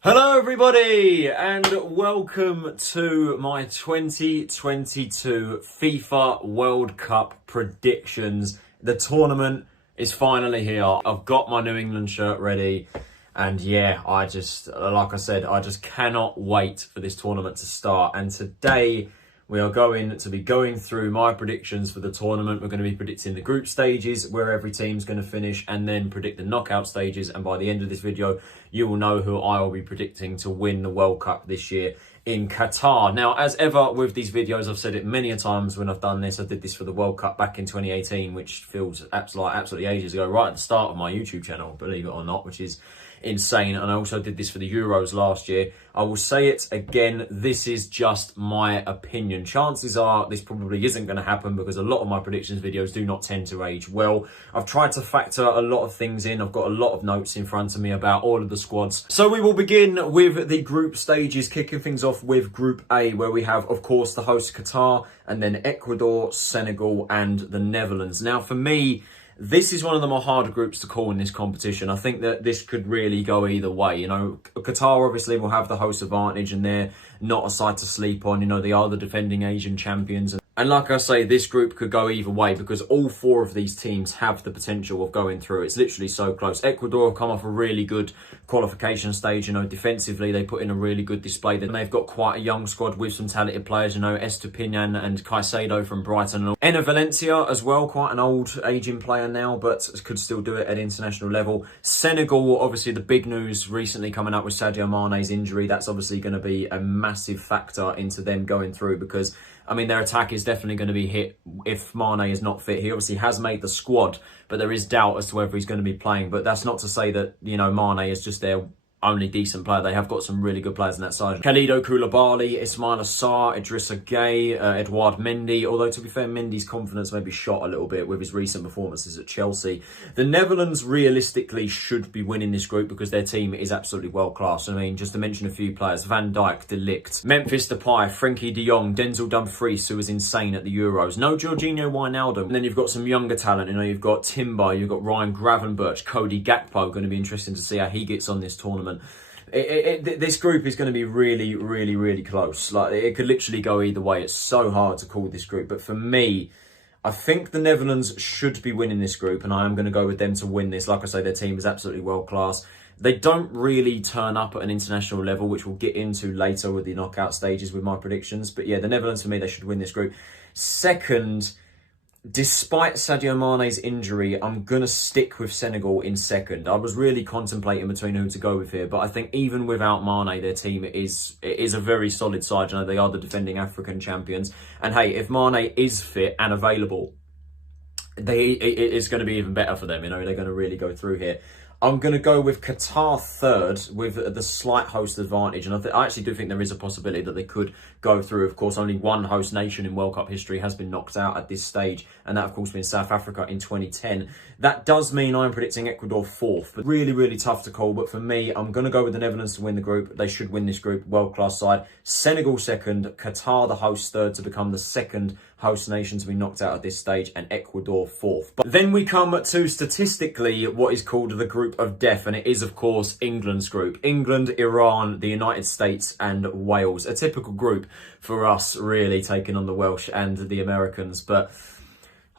Hello everybody and welcome to my 2022 FIFA World Cup predictions. The tournament is finally here. I've got my New England shirt ready and yeah, like I said, I just cannot wait for this tournament to start. And today we are going to be going through my predictions for the tournament. We're going to be predicting the group stages, where every team's going to finish, and then predict the knockout stages. And by the end of this video, you will know who I will be predicting to win the World Cup this year in Qatar. Now, as ever with these videos, I've said it many a times when I've done this. I did this for the World Cup back in 2018, which feels absolutely ages ago, right at the start of my YouTube channel, believe it or not, which is insane. And I also did this for the Euros last year. I will say it again, this is just my opinion. Chances are this probably isn't going to happen because a lot of my predictions videos do not tend to age well. I've tried to factor a lot of things in. I've got a lot of notes in front of me about all of the squads. So we will begin with the group stages, kicking things off with Group A, where we have, of course, the host Qatar, and then Ecuador, Senegal, and the Netherlands. Now, for me, this is one of the more harder groups to call in this competition. I think that this could really go either way. You know, Qatar obviously will have the host advantage and they're not a side to sleep on. You know, they are the defending Asian champions. And like I say, this group could go either way because all four of these teams have the potential of going through. It's literally so close. Ecuador have come off a really good qualification stage. You know, defensively, they put in a really good display. They've got quite a young squad with some talented players. You know, Estupiñán and Caicedo from Brighton. Enner Valencia as well, quite an old aging player now, but could still do it at international level. Senegal, obviously the big news recently coming up with Sadio Mane's injury. That's obviously going to be a massive factor into them going through because, I mean, their attack is definitely going to be hit if Mane is not fit. He obviously has made the squad, but there is doubt as to whether he's going to be playing. But that's not to say that, you know, Mane is just their only decent player. They have got some really good players on that side. Khalidou Koulibaly, Ismaïla Sarr, Idrissa Gueye, Edouard Mendy. Although, to be fair, Mendy's confidence may be shot a little bit with his recent performances at Chelsea. The Netherlands realistically should be winning this group because their team is absolutely world class. I mean, just to mention a few players: Van Dijk, De Ligt, Memphis Depay, Frenkie de Jong, Denzel Dumfries, who was insane at the Euros. No Jorginho Wijnaldum. And then you've got some younger talent. You know, you've got Timber, you've got Ryan Gravenberch, Cody Gakpo. Going to be interesting to see how he gets on this tournament. This group is going to be really close. Like, it could literally go either way. It's so hard to call this group, but for me, I think the Netherlands should be winning this group, and I am going to go with them to win this. Like I say, their team is absolutely world class. They don't really turn up at an international level, which we'll get into later with the knockout stages with my predictions. But yeah, the Netherlands, for me, they should win this group. Second, despite Sadio Mane's injury, I'm going to stick with Senegal in second. I was really contemplating between who to go with here, but I think even without Mane, their team is a very solid side. You know, they are the defending African champions. And hey, if Mane is fit and available, it's going to be even better for them. You know, they're going to really go through here. I'm going to go with Qatar third with the slight host advantage. And I actually do think there is a possibility that they could go through. Of course, only one host nation in World Cup history has been knocked out at this stage. And that, of course, been South Africa in 2010. That does mean I'm predicting Ecuador fourth. But really tough to call. But for me, I'm going to go with the Netherlands to win the group. They should win this group. World-class side. Senegal second. Qatar the host third to become the second host nation to be knocked out at this stage, and Ecuador fourth. But then we come to statistically what is called the group of death, and it is of course England's group. England, Iran, the United States and Wales. A typical group for us, really, taking on the Welsh and the Americans. But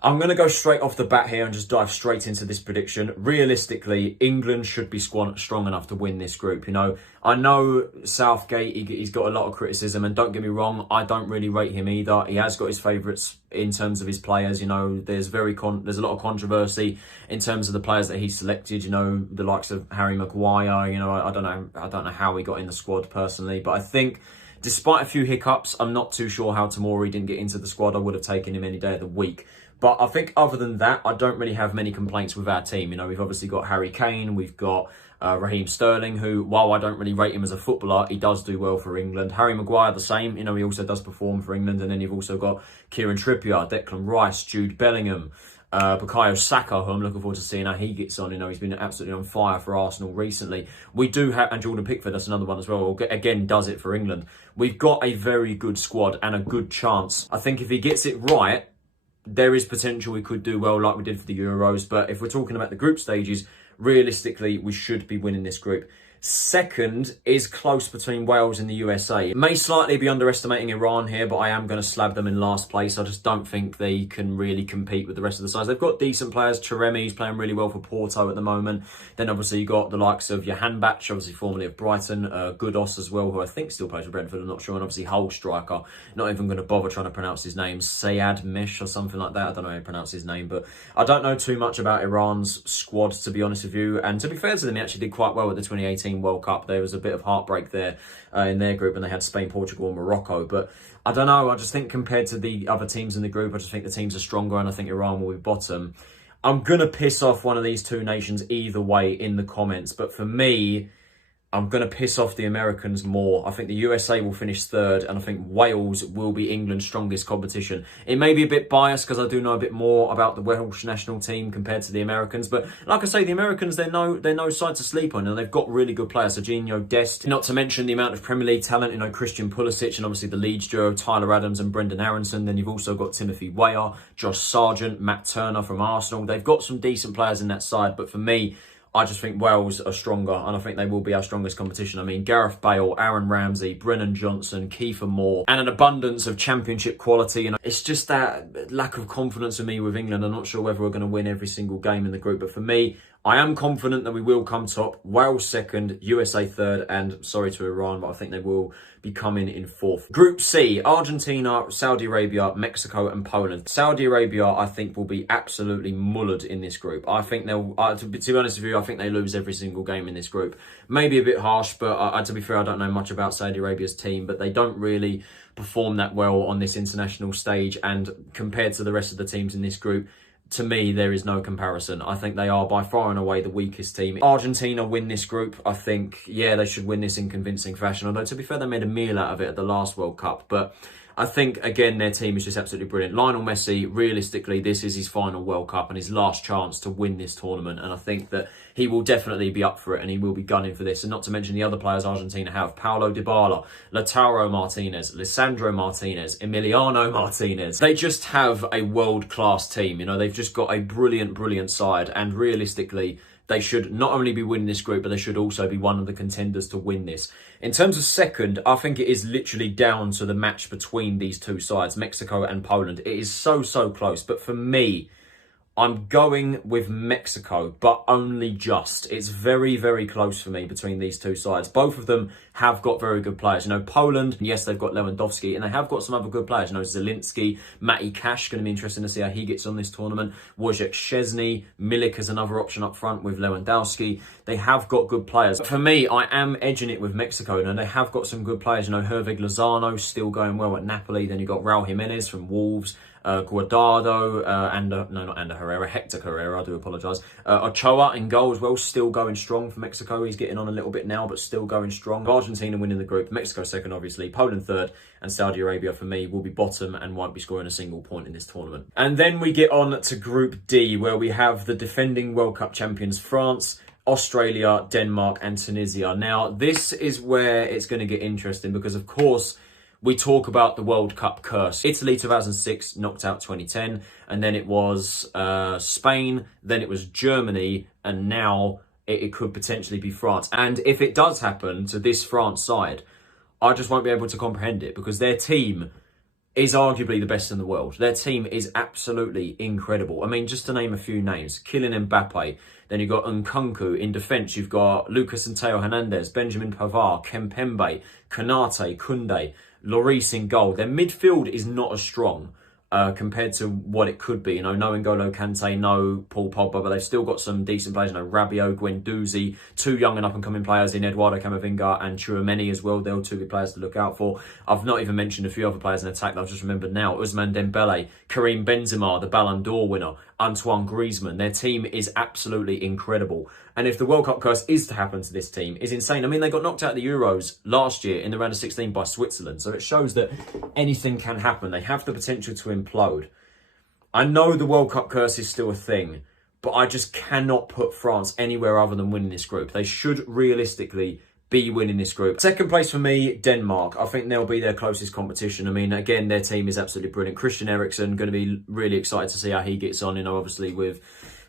I'm going to go straight off the bat here and just dive straight into this prediction. Realistically, England should be strong enough to win this group. You know, I know Southgate, he's got a lot of criticism, and don't get me wrong, I don't really rate him either. He has got his favourites in terms of his players. You know, there's a lot of controversy in terms of the players that he selected. You know, the likes of Harry Maguire. You know, I don't know how he got in the squad personally, but I think, despite a few hiccups, I'm not too sure how Tomori didn't get into the squad. I would have taken him any day of the week. But I think other than that, I don't really have many complaints with our team. You know, we've obviously got Harry Kane, we've got Raheem Sterling, who, while I don't really rate him as a footballer, he does do well for England. Harry Maguire, the same. You know, he also does perform for England. And then you've also got Kieran Trippier, Declan Rice, Jude Bellingham, Bukayo Saka, who I'm looking forward to seeing how he gets on. You know, he's been absolutely on fire for Arsenal recently. We do have, and Jordan Pickford, that's another one as well, again, does it for England. We've got a very good squad and a good chance. I think if he gets it right, there is potential we could do well like we did for the Euros. But if we're talking about the group stages, realistically, we should be winning this group. Second is close between Wales and the USA. It may slightly be underestimating Iran here, but I am going to slab them in last place. I just don't think they can really compete with the rest of the sides. They've got decent players. Cheremi's playing really well for Porto at the moment. Then obviously you got the likes of Johan Bach, obviously formerly of Brighton, Goodos as well, who I think still plays for Brentford, I'm not sure, and obviously Hull striker. Not even going to bother trying to pronounce his name, Sayad Mish or something like that. I don't know how to pronounce his name, but I don't know too much about Iran's squad, to be honest with you. And to be fair to them, they actually did quite well at the 2018 World Cup. There was a bit of heartbreak there in their group, and they had Spain, Portugal and Morocco. But I don't know, I just think compared to the other teams in the group, I just think the teams are stronger, and I think Iran will be bottom. I'm going to piss off one of these two nations either way in the comments, but for me, I'm going to piss off the Americans more. I think the USA will finish third, and I think Wales will be England's strongest competition. It may be a bit biased because I do know a bit more about the Welsh national team compared to the Americans, but like I say, the Americans, they're no side to sleep on, and they've got really good players. Serginho Dest, not to mention the amount of Premier League talent, you know, Christian Pulisic, and obviously the Leeds duo, Tyler Adams and Brendan Aronson. Then you've also got Timothy Weah, Josh Sargent, Matt Turner from Arsenal. They've got some decent players in that side, but for me, I just think Wales are stronger, and I think they will be our strongest competition. I mean, Gareth Bale, Aaron Ramsey, Brennan Johnson, Kiefer Moore, and an abundance of championship quality. And it's just that lack of confidence in me with England. I'm not sure whether we're going to win every single game in the group, but for me, I am confident that we will come top. Wales second, USA third, and sorry to Iran, but I think they will be coming in fourth. Group C, Argentina, Saudi Arabia, Mexico and Poland. Saudi Arabia, I think, will be absolutely mullered in this group. I think they'll, to be honest with you, I think they lose every single game in this group. Maybe a bit harsh, but to be fair, I don't know much about Saudi Arabia's team, but they don't really perform that well on this international stage, and compared to the rest of the teams in this group, to me, there is no comparison. I think they are by far and away the weakest team. Argentina win this group. I think, yeah, they should win this in convincing fashion. Although, to be fair, they made a meal out of it at the last World Cup. But I think, again, their team is just absolutely brilliant. Lionel Messi, realistically, this is his final World Cup and his last chance to win this tournament. And I think that he will definitely be up for it, and he will be gunning for this. And not to mention the other players Argentina have. Paulo Dybala, Lautaro Martinez, Lisandro Martinez, Emiliano Martinez. They just have a world-class team. You know, they've just got a brilliant, brilliant side. And realistically, they should not only be winning this group, but they should also be one of the contenders to win this. In terms of second, I think it is literally down to the match between these two sides, Mexico and Poland. It is so, so close. But for me, I'm going with Mexico, but only just. It's very, very close for me between these two sides. Both of them have got very good players. You know, Poland, yes, they've got Lewandowski, and they have got some other good players. You know, Zielinski, Matty Cash, going to be interesting to see how he gets on this tournament. Wojciech Szczesny, Milik as another option up front with Lewandowski. They have got good players. But for me, I am edging it with Mexico. You know, they have got some good players. You know, Hervig Lozano still going well at Napoli. Then you've got Raul Jimenez from Wolves. Guardado, Hector Herrera, I do apologise. Ochoa in goal as well, still going strong for Mexico. He's getting on a little bit now, but still going strong. Argentina winning the group, Mexico second, obviously, Poland third, and Saudi Arabia, for me, will be bottom and won't be scoring a single point in this tournament. And then we get on to Group D, where we have the defending World Cup champions, France, Australia, Denmark, and Tunisia. Now, this is where it's going to get interesting because, of course, we talk about the World Cup curse. Italy 2006 knocked out 2010, and then it was Spain, then it was Germany, and now it could potentially be France. And if it does happen to this France side, I just won't be able to comprehend it because their team is arguably the best in the world. Their team is absolutely incredible. I mean, just to name a few names, Kylian Mbappe, then you've got Nkunku. In defence, you've got Lucas and Teo Hernandez, Benjamin Pavard, Kempembe, Konate, Koundé, Lloris in goal. Their midfield is not as strong compared to what it could be. You know, no N'Golo Kante, no Paul Pogba, but they've still got some decent players. You know, Rabiot, Guendouzi, two young and up-and-coming players in Eduardo Camavinga and Tchouameni as well. They're two good players to look out for. I've not even mentioned a few other players in attack that I've just remembered now. Ousmane Dembele, Karim Benzema, the Ballon d'Or winner, Antoine Griezmann. Their team is absolutely incredible. And if the World Cup curse is to happen to this team, is insane. I mean, they got knocked out of the Euros last year in the round of 16 by Switzerland. So it shows that anything can happen. They have the potential to implode. I know the World Cup curse is still a thing, but I just cannot put France anywhere other than winning this group. They should realistically be winning this group. Second place for me, Denmark. I think they'll be their closest competition. I mean, again, their team is absolutely brilliant. Christian Eriksen, going to be really excited to see how he gets on, you know, obviously with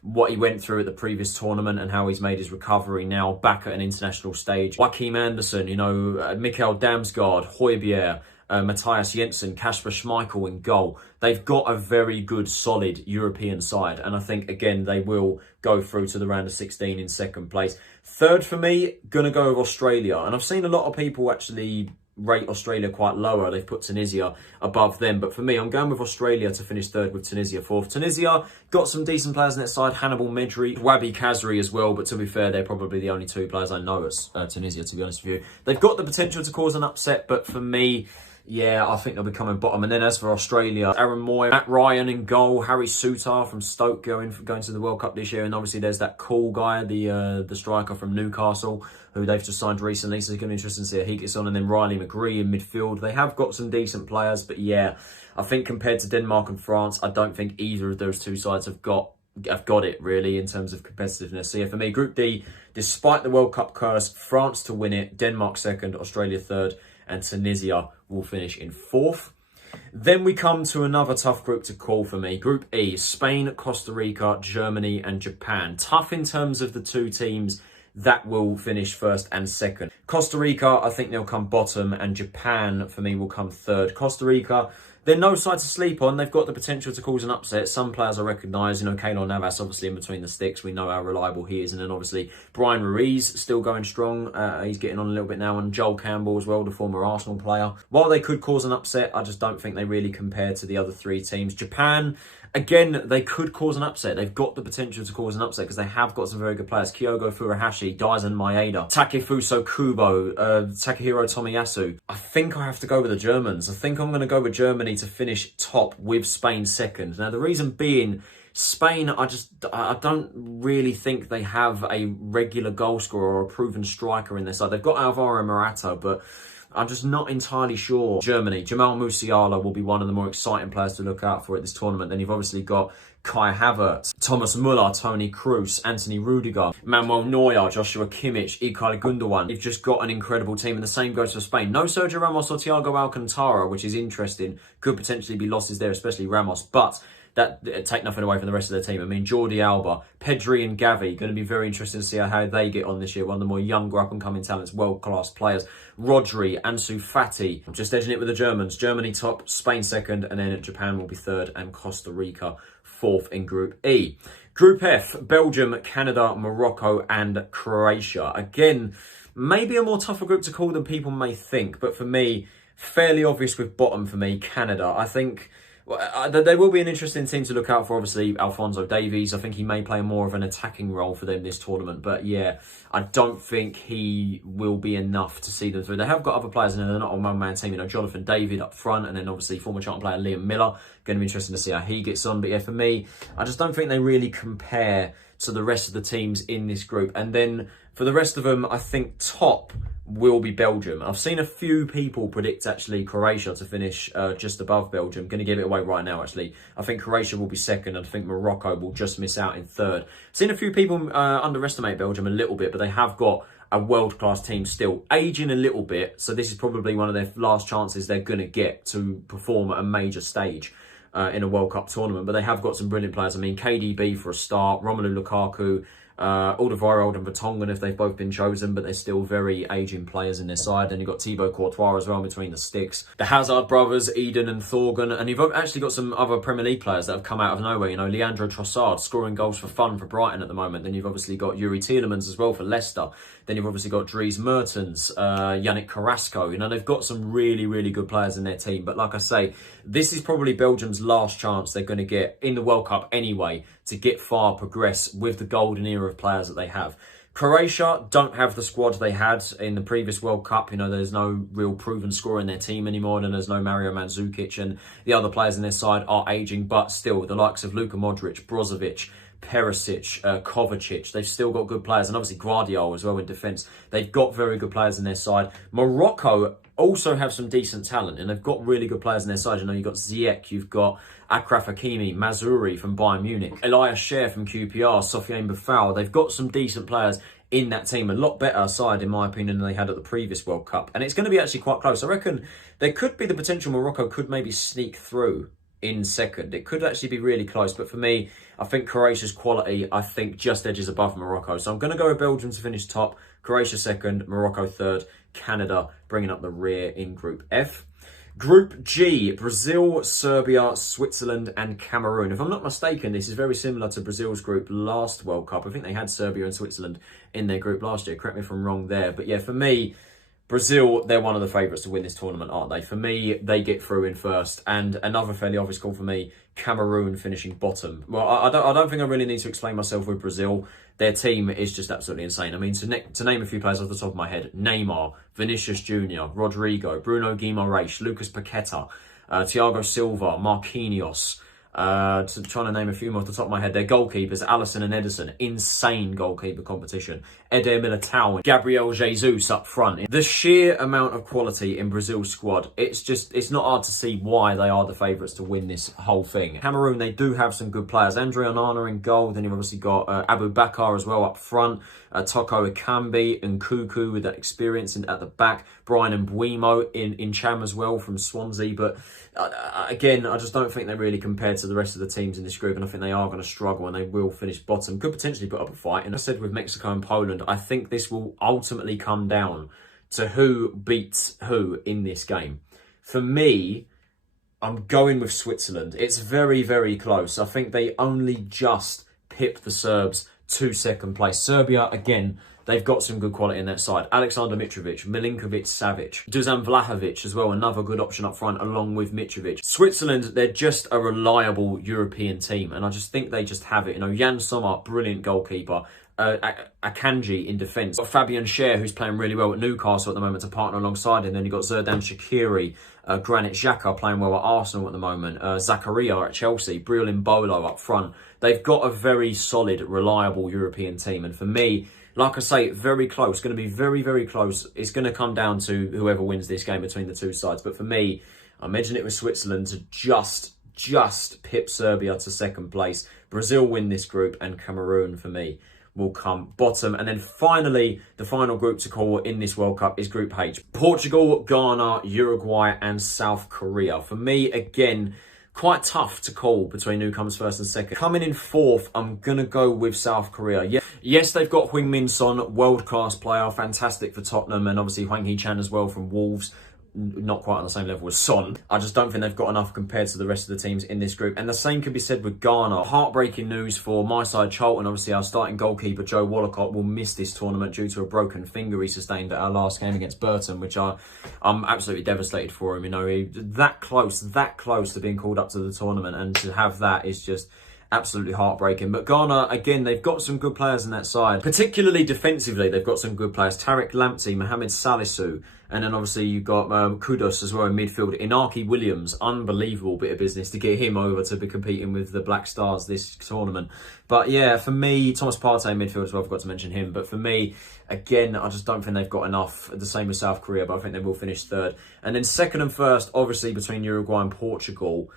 what he went through at the previous tournament and how he's made his recovery now back at an international stage. Joachim Andersen, you know, Mikkel Damsgaard, Højbjerg, Matthias Jensen, Kasper Schmeichel in goal. They've got a very good, solid European side. And I think, again, they will go through to the round of 16 in second place. Third for me, going to go with Australia. And I've seen a lot of people actually rate Australia quite lower. They've put Tunisia above them. But for me, I'm going with Australia to finish third with Tunisia fourth. Tunisia got some decent players on their side. Hannibal Medri, Wabi Kazri as well. But to be fair, they're probably the only two players I know at Tunisia, to be honest with you. They've got the potential to cause an upset. But for me, yeah, I think they'll be coming bottom. And then as for Australia, Aaron Moy, Matt Ryan in goal, Harry Souttar from Stoke going to the World Cup this year. And obviously there's that cool guy, the striker from Newcastle, who they've just signed recently. So it's going to be interesting to see how he gets on. And then Riley McGree in midfield. They have got some decent players. But yeah, I think compared to Denmark and France, I don't think either of those two sides have got it really in terms of competitiveness. So yeah, for me, Group D, despite the World Cup curse, France to win it, Denmark second, Australia third, and Tunisia will finish in fourth. Then we come to another tough group to call for me. Group E, Spain, Costa Rica, Germany and Japan. Tough in terms of the two teams that will finish first and second. Costa Rica, I think they'll come bottom, and Japan, for me, will come third. Costa Rica, they're no side to sleep on. They've got the potential to cause an upset. Some players I recognise. You know, Keylor Navas, obviously in between the sticks. We know how reliable he is. And then obviously Brian Ruiz, still going strong. He's getting on a little bit now. And Joel Campbell as well, the former Arsenal player. While they could cause an upset, I just don't think they really compare to the other three teams. Japan, again, they could cause an upset. They've got the potential to cause an upset because they have got some very good players. Kyogo Furuhashi, Daisen Maeda, Takefuso Kubo, Takahiro Tomiyasu. I think I have to go with the Germans. I think I'm going to go with Germany to finish top with Spain second. Now, the reason being, Spain, I don't really think they have a regular goal scorer or a proven striker in their side. They've got Alvaro Morata, but I'm just not entirely sure. Germany, Jamal Musiala will be one of the more exciting players to look out for at this tournament. Then you've obviously got Kai Havertz, Thomas Muller, Toni Kroos, Anthony Rudiger, Manuel Neuer, Joshua Kimmich, Ilkay Gundogan. You've just got an incredible team, and the same goes for Spain. No Sergio Ramos or Thiago Alcantara, which is interesting. Could potentially be losses there, especially Ramos, but that take nothing away from the rest of their team. I mean, Jordi Alba, Pedri and Gavi, going to be very interesting to see how they get on this year. One of the more younger up-and-coming talents, world-class players. Rodri, Ansu Fati, just edging it with the Germans. Germany top, Spain second, and then Japan will be third, and Costa Rica fourth in Group E. Group F, Belgium, Canada, Morocco, and Croatia. Again, maybe a more tougher group to call than people may think, but for me, fairly obvious with bottom for me, Canada. I think they will be an interesting team to look out for. Obviously, Alphonso Davies, I think he may play more of an attacking role for them this tournament. But yeah, I don't think he will be enough to see them through. They have got other players, and they're not a one-man team. You know, Jonathan David up front, and then obviously former Charlton player Liam Miller. Going to be interesting to see how he gets on. But yeah, for me, I just don't think they really compare to the rest of the teams in this group. And then for the rest of them, I think top will be Belgium. I've seen a few people predict actually Croatia to finish just above Belgium. Going to give it away right now actually. I think Croatia will be second, and I think Morocco will just miss out in third. I've seen a few people underestimate Belgium a little bit, but they have got a world-class team still. Aging a little bit, so this is probably one of their last chances they're going to get to perform at a major stage in a World Cup tournament. But they have got some brilliant players. I mean, KDB for a start, Romelu Lukaku, Alderweireld and Vertonghen, if they've both been chosen, but they're still very aging players in their side. And you've got Thibaut Courtois as well between the sticks. The Hazard brothers, Eden and Thorgan. And you've actually got some other Premier League players that have come out of nowhere. You know, Leandro Trossard scoring goals for fun for Brighton at the moment. Then you've obviously got Yuri Tielemans as well for Leicester. Then you've obviously got Dries Mertens, Yannick Carrasco. You know, they've got some really, really good players in their team. But like I say, this is probably Belgium's last chance they're going to get in the World Cup anyway to get far, progress with the golden era of players that they have. Croatia don't have the squad they had in the previous World Cup. You know, there's no real proven scorer in their team anymore, and there's no Mario Mandzukic, and the other players in their side are aging, but still, the likes of Luka Modric, Brozovic, Perisic, Kovacic, they've still got good players, and obviously Guardiola as well in defence. They've got very good players in their side. Morocco also have some decent talent, and they've got really good players in their side. You know, you've got Ziyech, you've got Achraf Hakimi, Mazuri from Bayern Munich, Elias Scher from QPR, Sofiane Boufal. They've got some decent players in that team. A lot better side, in my opinion, than they had at the previous World Cup. And it's going to be actually quite close. I reckon there could be the potential Morocco could maybe sneak through in second. It could actually be really close, but for me, I think Croatia's quality, I think, just edges above Morocco. So I'm going to go with Belgium to finish top, Croatia second, Morocco third, Canada bringing up the rear in Group F. Group G, Brazil, Serbia, Switzerland and Cameroon. If I'm not mistaken, this is very similar to Brazil's group last World Cup. I think they had Serbia and Switzerland in their group last year. Correct me if I'm wrong there. But yeah, for me, Brazil, they're one of the favourites to win this tournament, aren't they? For me, they get through in first. And another fairly obvious call for me, Cameroon finishing bottom. Well, I don't think I really need to explain myself with Brazil. Their team is just absolutely insane. I mean, to name a few players off the top of my head, Neymar, Vinicius Jr., Rodrigo, Bruno Guimaraes, Lucas Paqueta, Thiago Silva, Marquinhos, trying to name a few more off the top of my head. Their goalkeepers, Alisson and Ederson, insane goalkeeper competition. Eder Militao and Gabriel Jesus up front. The sheer amount of quality in Brazil's squad, it's not hard to see why they are the favourites to win this whole thing. Cameroon, they do have some good players. Andre Onana in goal, then you've obviously got Abu Bakar as well up front, Toko Ekambi and Kuku with that experience at the back, Brian Mbeumo in Cham as well from Swansea, but again, I just don't think they really compare to the rest of the teams in this group, and I think they are going to struggle and they will finish bottom. Could potentially put up a fight. And I said with Mexico and Poland, I think this will ultimately come down to who beats who in this game. For me, I'm going with Switzerland. It's very, very close. I think they only just pipped the Serbs to second place. Serbia, again, they've got some good quality in that side. Alexander Mitrovic, Milinkovic-Savic, Dusan Vlahovic as well, another good option up front along with Mitrovic. Switzerland, they're just a reliable European team, and I just think they just have it. You know, Jan Sommer, brilliant goalkeeper. Akanji in defence. Got Fabian Schär, who's playing really well at Newcastle at the moment, to partner alongside him. Then you've got Xherdan Shaqiri, Granit Xhaka playing well at Arsenal at the moment, Zakaria at Chelsea, Briolin Bolo up front. They've got a very solid, reliable European team. And for me, like I say, very close. Going to be very, very close. It's going to come down to whoever wins this game between the two sides. But for me, I'm edging it with Switzerland to just pip Serbia to second place. Brazil win this group, and Cameroon, for me, will come bottom. And then finally, the final group to call in this World Cup is Group H. Portugal, Ghana, Uruguay and South Korea. For me, again, quite tough to call between who comes first and second. Coming in fourth, I'm going to go with South Korea. Yes, they've got Heung-min Son, world-class player, fantastic for Tottenham, and obviously Hwang Hee-chan as well from Wolves. Not quite on the same level as Son. I just don't think they've got enough compared to the rest of the teams in this group. And the same can be said with Ghana. Heartbreaking news for my side, Charlton. Obviously, our starting goalkeeper, Joe Wallacott, will miss this tournament due to a broken finger he sustained at our last game against Burton, which I'm absolutely devastated for him. You know, that close to being called up to the tournament, and to have that is just absolutely heartbreaking. But Ghana, again, they've got some good players in that side. Particularly defensively, they've got some good players. Tariq Lamptey, Mohamed Salisu, and then obviously you've got Kudus as well in midfield. Inaki Williams, unbelievable bit of business to get him over to be competing with the Black Stars this tournament. But yeah, for me, Thomas Partey in midfield as well, I forgot to mention him. But for me, again, I just don't think they've got enough. The same with South Korea, but I think they will finish third. And then second and first, obviously between Uruguay and Portugal.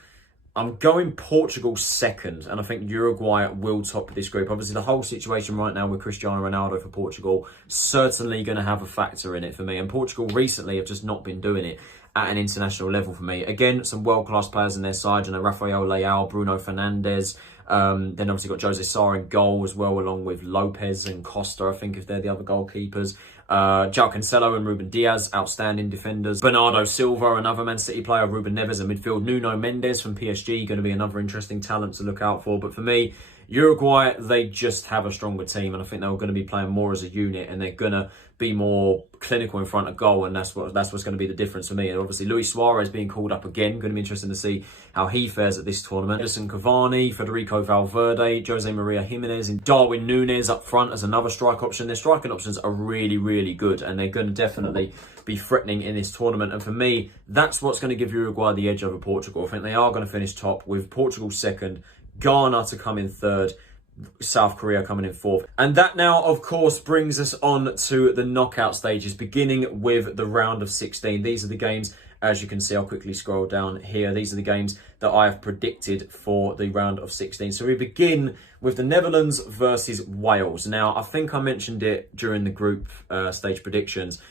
I'm going Portugal second, and I think Uruguay will top this group. Obviously, the whole situation right now with Cristiano Ronaldo for Portugal certainly going to have a factor in it for me. And Portugal recently have just not been doing it at an international level for me. Again, some world-class players in their side, you know, Rafael Leao, Bruno Fernandes. Then obviously got Jose Sarr in goal as well, along with Lopez and Costa, I think, if they're the other goalkeepers. João Cancelo and Ruben Diaz, outstanding defenders. Bernardo Silva, another Man City player. Ruben Neves in midfield. Nuno Mendes from PSG, going to be another interesting talent to look out for. But for me, Uruguay, they just have a stronger team, and I think they're going to be playing more as a unit, and they're going to be more clinical in front of goal, and that's what's going to be the difference for me. And obviously, Luis Suarez being called up again, going to be interesting to see how he fares at this tournament. Edison Cavani, Federico Valverde, Jose Maria Jimenez, and Darwin Núñez up front as another strike option. Their striking options are really, really good, and they're going to definitely be threatening in this tournament. And for me, that's what's going to give Uruguay the edge over Portugal. I think they are going to finish top, with Portugal second, Ghana to come in third, South Korea coming in fourth. And that now, of course, brings us on to the knockout stages, beginning with the round of 16. These are the games, as you can see, I'll quickly scroll down here. These are the games that I have predicted for the round of 16. So we begin with the Netherlands versus Wales. Now, I think I mentioned it during the group stage predictions.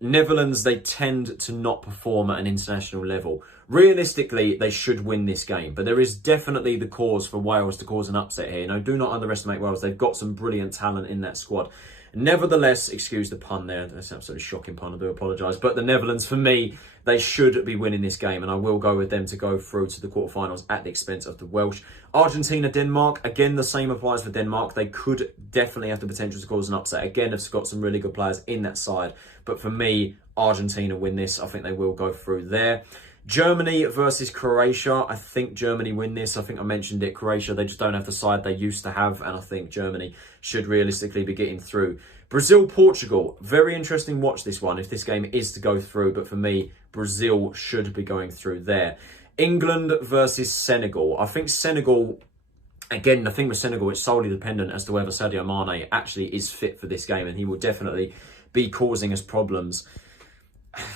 Netherlands, they tend to not perform at an international level. Realistically, they should win this game, but there is definitely the cause for Wales to cause an upset here. Do not underestimate Wales. They've got some brilliant talent in that squad. Nevertheless, excuse the pun there. That's an absolutely shocking pun. I do apologise. But the Netherlands, for me, they should be winning this game. And I will go with them to go through to the quarterfinals at the expense of the Welsh. Argentina, Denmark. Again, the same applies for Denmark. They could definitely have the potential to cause an upset. Again, they've got some really good players in that side. But for me, Argentina win this. I think they will go through there. Germany versus Croatia. I think Germany win this. I think I mentioned it. Croatia, they just don't have the side they used to have. And I think Germany should realistically be getting through. Brazil, Portugal. Very interesting watch this one if this game is to go through. But for me, Brazil should be going through there. England versus Senegal. I think Senegal... Again, the thing with Senegal, it's solely dependent as to whether Sadio Mane actually is fit for this game. And he will definitely be causing us problems.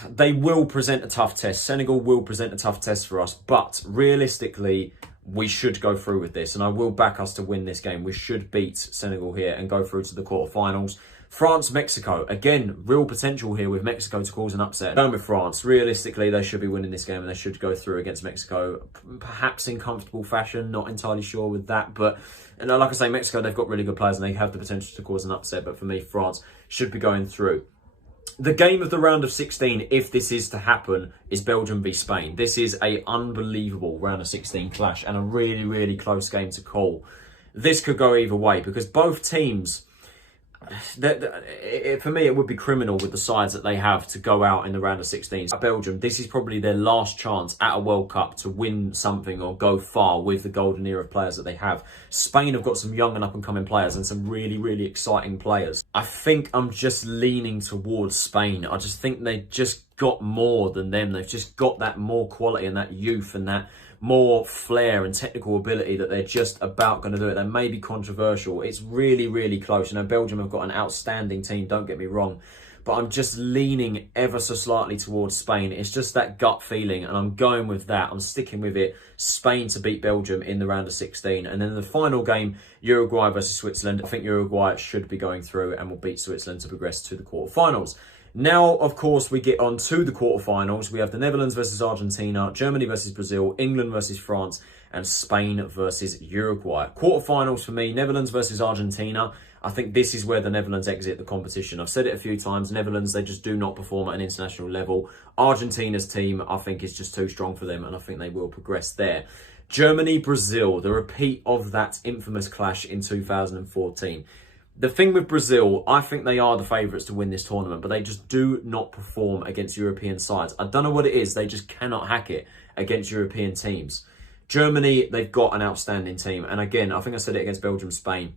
They will present a tough test. Senegal will present a tough test for us. But realistically, we should go through with this. And I will back us to win this game. We should beat Senegal here and go through to the quarterfinals. France, Mexico. Again, real potential here with Mexico to cause an upset. Going with France. Realistically, they should be winning this game and they should go through against Mexico. Perhaps in comfortable fashion. Not entirely sure with that. But like I say, Mexico, they've got really good players and they have the potential to cause an upset. But for me, France should be going through. The game of the round of 16, if this is to happen, is Belgium v Spain. This is an unbelievable round of 16 clash and a really, really close game to call. This could go either way because both teams... For me, it would be criminal with the sides that they have to go out in the round of 16. Belgium, this is probably their last chance at a World Cup to win something or go far with the golden era of players that they have. Spain have got some young and up-and-coming players and some really, really exciting players. I think I'm just leaning towards Spain. I just think they've just got more than them. They've just got that more quality and that youth and that more flair and technical ability that they're just about going to do it. They may be controversial. It's really, really close. Belgium have got an outstanding team, don't get me wrong. But I'm just leaning ever so slightly towards Spain. It's just that gut feeling, and I'm going with that. I'm sticking with it. Spain to beat Belgium in the round of 16. And then the final game, Uruguay versus Switzerland. I think Uruguay should be going through and will beat Switzerland to progress to the quarterfinals. Now, of course, we get on to the quarterfinals. We have the Netherlands versus Argentina, Germany versus Brazil, England versus France, and Spain versus Uruguay. Quarterfinals for me, Netherlands versus Argentina. I think this is where the Netherlands exit the competition. I've said it a few times. Netherlands, they just do not perform at an international level. Argentina's team, I think, is just too strong for them, and I think they will progress there. Germany, Brazil, the repeat of that infamous clash in 2014. The thing with Brazil, I think they are the favourites to win this tournament, but they just do not perform against European sides. I don't know what it is. They just cannot hack it against European teams. Germany, they've got an outstanding team. And again, I think I said it against Belgium, Spain.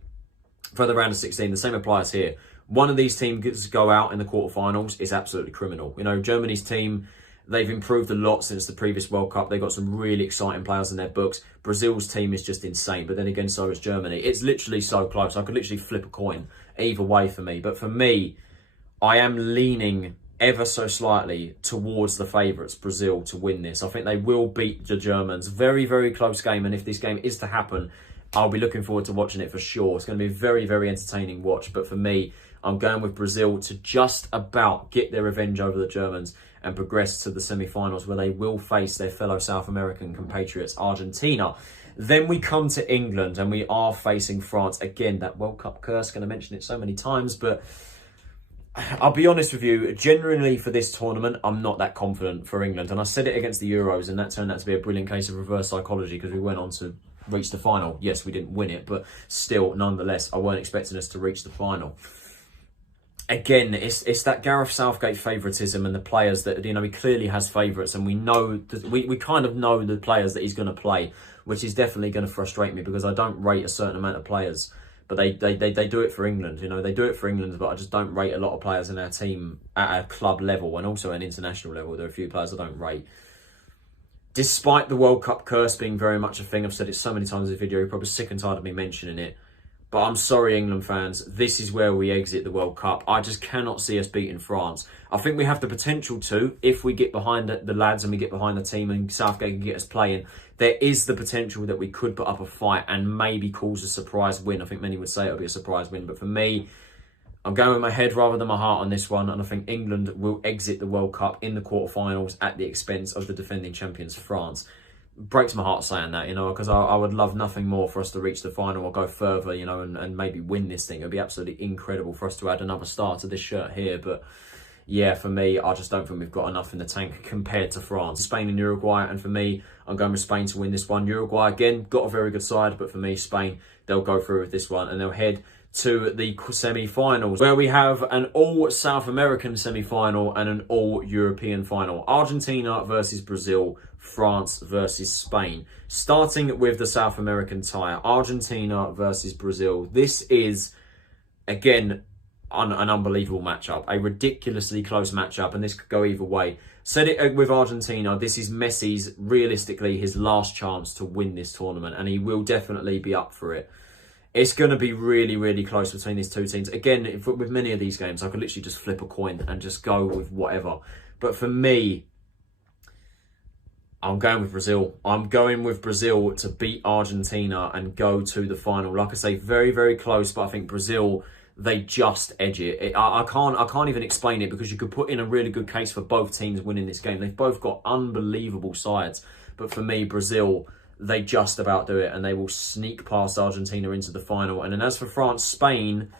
For the round of 16, the same applies here. One of these teams go out in the quarterfinals is absolutely criminal. Germany's team, they've improved a lot since the previous World Cup. They've got some really exciting players in their books. Brazil's team is just insane. But then again, so is Germany. It's literally so close. I could literally flip a coin either way for me. But for me, I am leaning ever so slightly towards the favourites, Brazil, to win this. I think they will beat the Germans. Very, very close game. And if this game is to happen, I'll be looking forward to watching it for sure. It's going to be a very, very entertaining watch. But for me, I'm going with Brazil to just about get their revenge over the Germans and progress to the semi-finals where they will face their fellow South American compatriots, Argentina. Then we come to England and we are facing France. Again, that World Cup curse, going to mention it so many times, but I'll be honest with you, generally for this tournament, I'm not that confident for England. And I said it against the Euros and that turned out to be a brilliant case of reverse psychology because we went on to reach the final. Yes, we didn't win it, but still, nonetheless, I weren't expecting us to reach the final. Again, it's that Gareth Southgate favouritism and the players that, he clearly has favourites and we know, that we kind of know the players that he's going to play, which is definitely going to frustrate me because I don't rate a certain amount of players, but they do it for England, they do it for England, but I just don't rate a lot of players in our team at a club level and also at an international level. There are a few players I don't rate. Despite the World Cup curse being very much a thing, I've said it so many times in the video, you're probably sick and tired of me mentioning it. But I'm sorry, England fans, this is where we exit the World Cup. I just cannot see us beating France. I think we have the potential to, if we get behind the lads and we get behind the team and Southgate can get us playing, there is the potential that we could put up a fight and maybe cause a surprise win. I think many would say it'll be a surprise win. But for me, I'm going with my head rather than my heart on this one, and I think England will exit the World Cup in the quarterfinals at the expense of the defending champions, France. Breaks my heart saying that, you know, because I would love nothing more for us to reach the final or go further, you know, and maybe win this thing. It would be absolutely incredible for us to add another star to this shirt here, but yeah, for me, I just don't think we've got enough in the tank compared to France. Spain and Uruguay, and for me, I'm going with Spain to win this one. Uruguay, again, got a very good side, but for me, Spain, they'll go through with this one, and they'll head to the semi-finals, where we have an all-South American semi-final and an all-European final. Argentina versus Brazil, France versus Spain. Starting with the South American tie, Argentina versus Brazil. This is, again, an unbelievable matchup, a ridiculously close matchup, and this could go either way. Said it with Argentina, this is Messi's, realistically, his last chance to win this tournament, and he will definitely be up for it. It's going to be really, really close between these two teams. Again, with many of these games, I could literally just flip a coin and just go with whatever. But for me, I'm going with Brazil. I'm going with Brazil to beat Argentina and go to the final. Like I say, very, very close, but I think Brazil, they just edge it. I can't even explain it, because you could put in a really good case for both teams winning this game. They've both got unbelievable sides. But for me, Brazil, they just about do it, and they will sneak past Argentina into the final. And then as for France, Spain,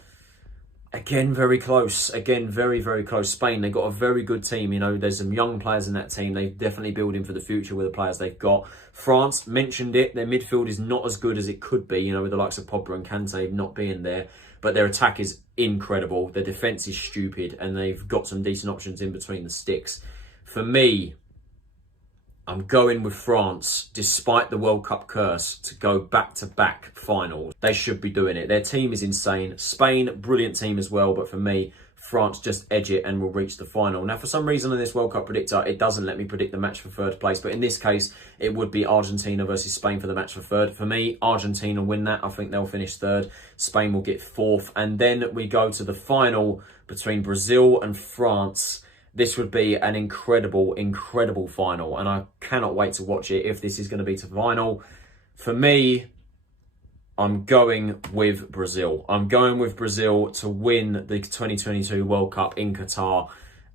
again, very close. Again, very, very close. Spain, they've got a very good team. You know, there's some young players in that team. They're definitely building for the future with the players they've got. France, mentioned it, their midfield is not as good as it could be, you know, with the likes of Pogba and Kante not being there. But their attack is incredible. Their defence is stupid, and they've got some decent options in between the sticks. For me, I'm going with France, despite the World Cup curse, to go back-to-back finals. They should be doing it. Their team is insane. Spain, brilliant team as well, but for me, France just edge it and will reach the final. Now, for some reason in this World Cup predictor, it doesn't let me predict the match for third place, but in this case, it would be Argentina versus Spain for the match for third. For me, Argentina win that. I think they'll finish third. Spain will get fourth. And then we go to the final between Brazil and France. This would be an incredible, incredible final, and I cannot wait to watch it if this is going to be to the final. For me, I'm going with Brazil. I'm going with Brazil to win the 2022 World Cup in Qatar.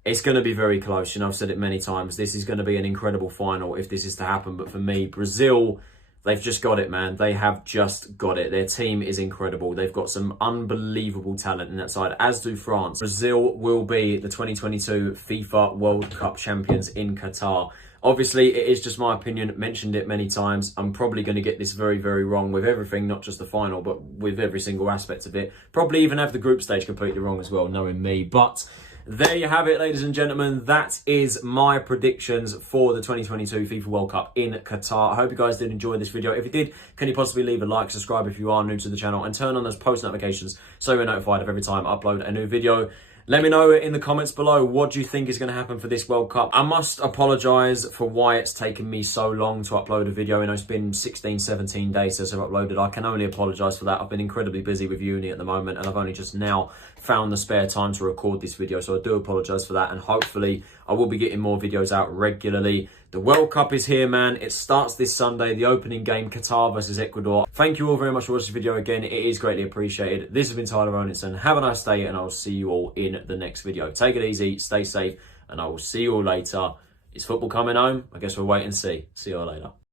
It's going to be very close. You know, I've said it many times. This is going to be an incredible final if this is to happen. But for me, Brazil, they've just got it, man. They have just got it. Their team is incredible. They've got some unbelievable talent in that side, as do France. Brazil will be the 2022 FIFA World Cup champions in Qatar. Obviously, it is just my opinion. Mentioned it many times. I'm probably going to get this very, very wrong with everything, not just the final, but with every single aspect of it. Probably even have the group stage completely wrong as well, knowing me. But there you have it, ladies and gentlemen. That is my predictions for the 2022 FIFA World Cup in Qatar. I hope you guys did enjoy this video. If you did, can you possibly leave a like, subscribe if you are new to the channel, and turn on those post notifications so you're notified of every time I upload a new video. Let me know in the comments below, what do you think is going to happen for this World Cup? I must apologise for why it's taken me so long to upload a video. You know, it's been 16, 17 days since I've uploaded. I can only apologise for that. I've been incredibly busy with uni at the moment, and I've only just now found the spare time to record this video. So I do apologise for that, and hopefully I will be getting more videos out regularly. The World Cup is here, man. It starts this Sunday, the opening game, Qatar versus Ecuador. Thank you all very much for watching this video again. It is greatly appreciated. This has been Tyler Roninson. Have a nice day, and I will see you all in the next video. Take it easy, stay safe, and I will see you all later. Is football coming home? I guess we'll wait and see. See you all later.